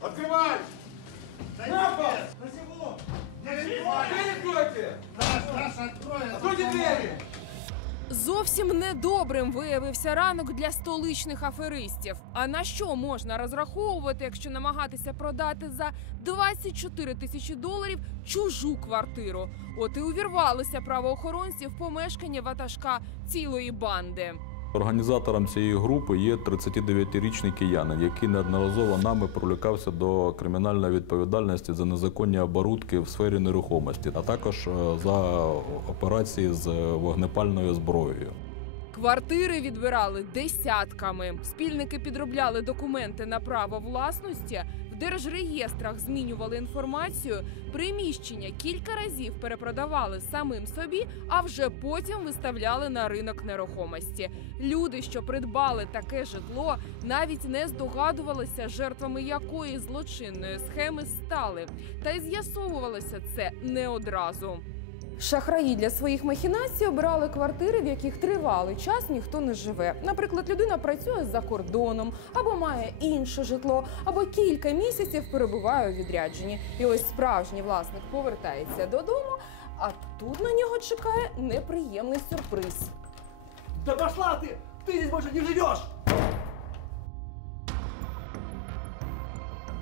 Открывай! Напад! На село! Двери откройте! Откройте двери! Зовсім недобрим виявився ранок для столичних аферистів. А на що можна розраховувати, якщо намагатися продати за 24 тисячі доларів чужу квартиру? От і увірвалися правоохоронці в помешкання ватажка цілої банди. Організатором цієї групи є 39-річний киянин, який неодноразово нами привлікався до кримінальної відповідальності за незаконні оборудки в сфері нерухомості, а також е, за операції з вогнепальною зброєю. Квартири відбирали десятками. Спільники підробляли документи на право власності, в держреєстрах змінювали інформацію, приміщення кілька разів перепродавали самим собі, а вже потім виставляли на ринок нерухомості. Люди, що придбали таке житло, навіть не здогадувалися, жертвами якої злочинної схеми стали. Та й з'ясовувалося це не одразу. Шахраї для своїх махінацій обирали квартири, в яких тривалий час ніхто не живе. Наприклад, людина працює за кордоном, або має інше житло, або кілька місяців перебуває у відрядженні. І ось справжній власник повертається додому, а тут на нього чекає неприємний сюрприз. Да пошла ты! Ты здесь больше не живешь!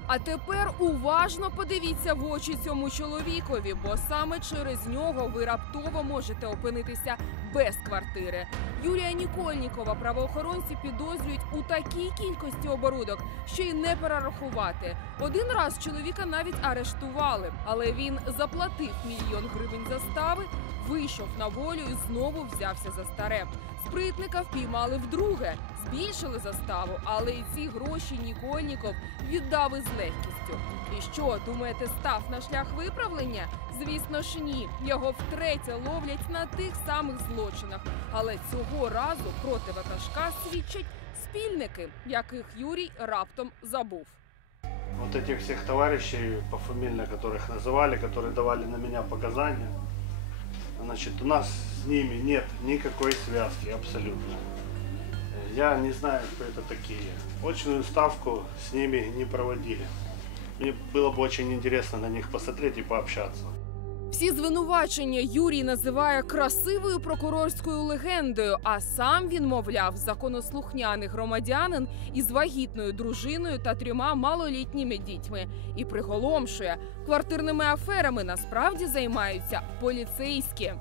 А тепер уважно подивіться в очі цьому чоловікові, бо саме через нього ви раптово можете опинитися без квартири. Юрія Нікольнікова правоохоронці підозрюють у такій кількості оборудок, що й не перерахувати. Один раз чоловіка навіть арештували, але він заплатив мільйон гривень застави, вийшов на волю і знову взявся за старе. Спритника впіймали вдруге, збільшили заставу, але і ці гроші Нікольніков віддав із легкістю. І що, думаєте, став на шлях виправлення? Звісно ж ні. Його втретє ловлять на тих самих злочинах. Але цього разу проти ватажка свідчать спільники, яких Юрій раптом забув. Вот этих всех товарищей, пофамильно которых называли, которые давали на меня показания, значит, у нас с ними нет никакой связки абсолютно. Я не знаю, кто это такие. Очную ставку с ними не проводили. Мне было бы очень интересно на них посмотреть и пообщаться. Всі звинувачення Юрій називає красивою прокурорською легендою. А сам він, мовляв, законослухняний громадянин із вагітною дружиною та трьома малолітніми дітьми. І приголомшує, квартирними аферами насправді займаються поліцейські.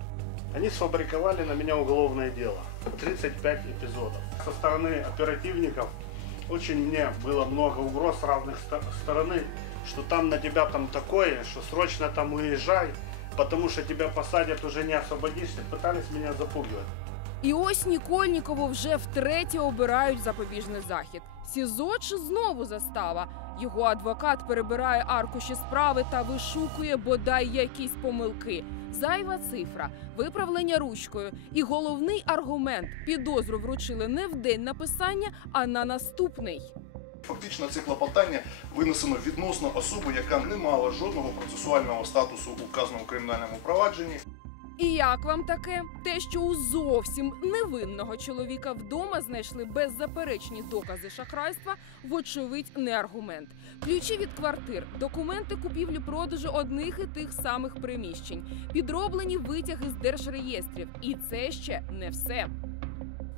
Они сфабриковали на меня уголовное дело. 35 эпизодов. Со стороны оперативников очень мне было много угроз с разных ста- стороны, что там на тебя там такое, что срочно там уезжай, потому что тебя посадят, уже не освободишься. Пытались меня запугивать. І ось Нікольнікову вже втретє обирають запобіжний захід. СІЗО чи знову застава. Його адвокат перебирає аркуші справи та вишукує бодай якісь помилки. Зайва цифра, виправлення ручкою. І головний аргумент підозру вручили не в день написання, а на наступний. Фактично це клопотання винесено відносно особи, яка не мала жодного процесуального статусу у вказаному кримінальному провадженні. І як вам таке? Те, що у зовсім невинного чоловіка вдома знайшли беззаперечні докази шахрайства, вочевидь, не аргумент. Ключі від квартир, документи купівлі-продажу одних і тих самих приміщень, підроблені витяги з держреєстрів. І це ще не все.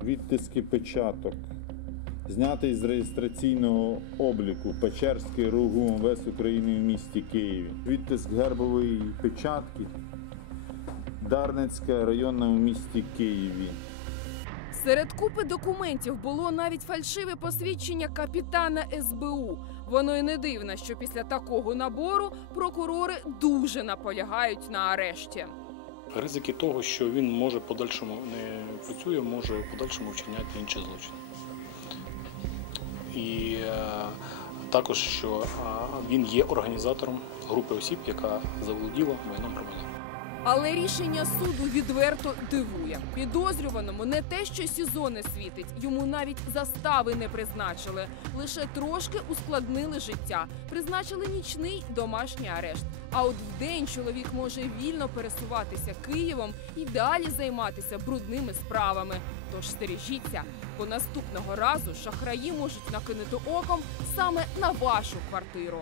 відтиски печаток, знятий з реєстраційного обліку Печерський РУГУ МВС України в місті Києві, відтиск гербової печатки, Дарницька районна в місті Києві. Серед купи документів було навіть фальшиве посвідчення капітана СБУ. Воно й не дивно, що після такого набору прокурори дуже наполягають на арешті. Ризики того, що він може подальшому не працює, може в подальшому вчиняти інші злочини. І е, також, що е, він є організатором групи осіб, яка заволоділа майном громадян. Але рішення суду відверто дивує. Підозрюваному не те, що СІЗО не світить, йому навіть застави не призначили. Лише трошки ускладнили життя. Призначили нічний домашній арешт. А от вдень чоловік може вільно пересуватися Києвом і далі займатися брудними справами. Тож стережіться. бо наступного разу шахраї можуть накинути оком саме на вашу квартиру.